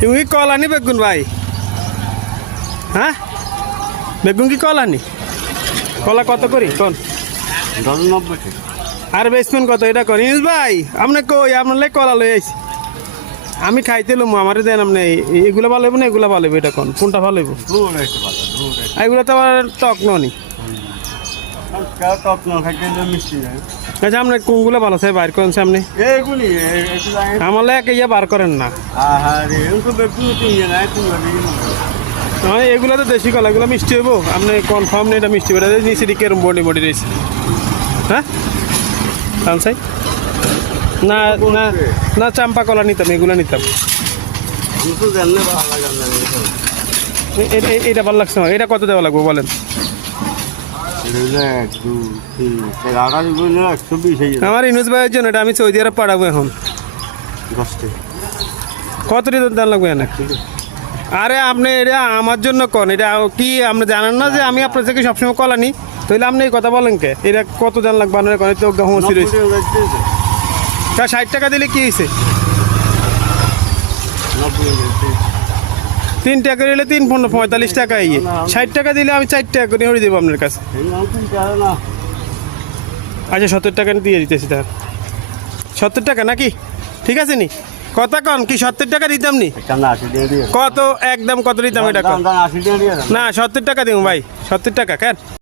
তুমি কি কল আনি বেগুন ভাই? হ্যাঁ, বেগুন কি কল আনি? কলা কত করি কোন? 90 টাকা। আর বেসমেন্ট কত এটা করি ভাই? আপনি কই আপনার লাই কলা লই আইছি। আমি খাইতে লম আমারে দেন আপনি। এগুলো ভালো হইব না এগুলো ভালো হইব? এটা কোনটা ভালো হইব? দূর হইতে পারে, দূর হইতে। এগুলো তো আবার টক ননি। কার টক না খাইতে মিষ্টি না। আচ্ছা আপনি কোনগুলো ভালো চাই বাইর করেন সামনে? এগুলি এগুলা। আমার লাই ইয়ে বার করেন না। আহারে এগুলো বেগুন তিন না তুমি বেগুন। এগুলো তো দেশি কলা, এগুলো মিষ্টি হইব? আপনি কনফার্ম নেই এটা মিষ্টি হবে? এটা নিচে দিকে এরম বডি বডি রয়েছে। হ্যাঁ কানসাই না না না, চাম্পা কলা নিতাম, এগুলো নিতাম। আমি তো জানলে ভালো লাগে না। এটা ভালো লাগছে না। এটা কত দেওয়া লাগবে বলেন? এক দুই তিন চার আড়াই গুলো 120 হয়ে যাবে। আমার ইনুস ভাইয়ের জন্য এটা আমি সৌদি আরব পাঠাবো এখন। 10 টাকা। কত রিটার দাম লাগবে না? আরে আপনি এটা আমার জন্য কোন? এটা কি আপনি জানেন না যে আমি আপনার থেকে সবসময় কলা নিই? তাহলে আপনি এই কথা বলেন কে? এটা কত দাম লাগবে আপনার? কোন তো হুঁসি রয়েছে। 60 টাকা দিলে কি হয়েছে? 3 টাকা দিলে 3 15 45 টাকা। 60 টাকা দিলে আমি 4 টাকা করে হয়ে দেবো আপনার কাছে। আচ্ছা 70 টাকা দিয়ে দিতেছি তার। 70 টাকা নাকি? ঠিক আছে নি? কথা কন কি 70 টাকা দিতাম নি? কত একদম কত দিতাম এটা? দাম 80 টাকা দিয়ে দাও। না 70 টাকা দিব ভাই, 70 টাকা কেন?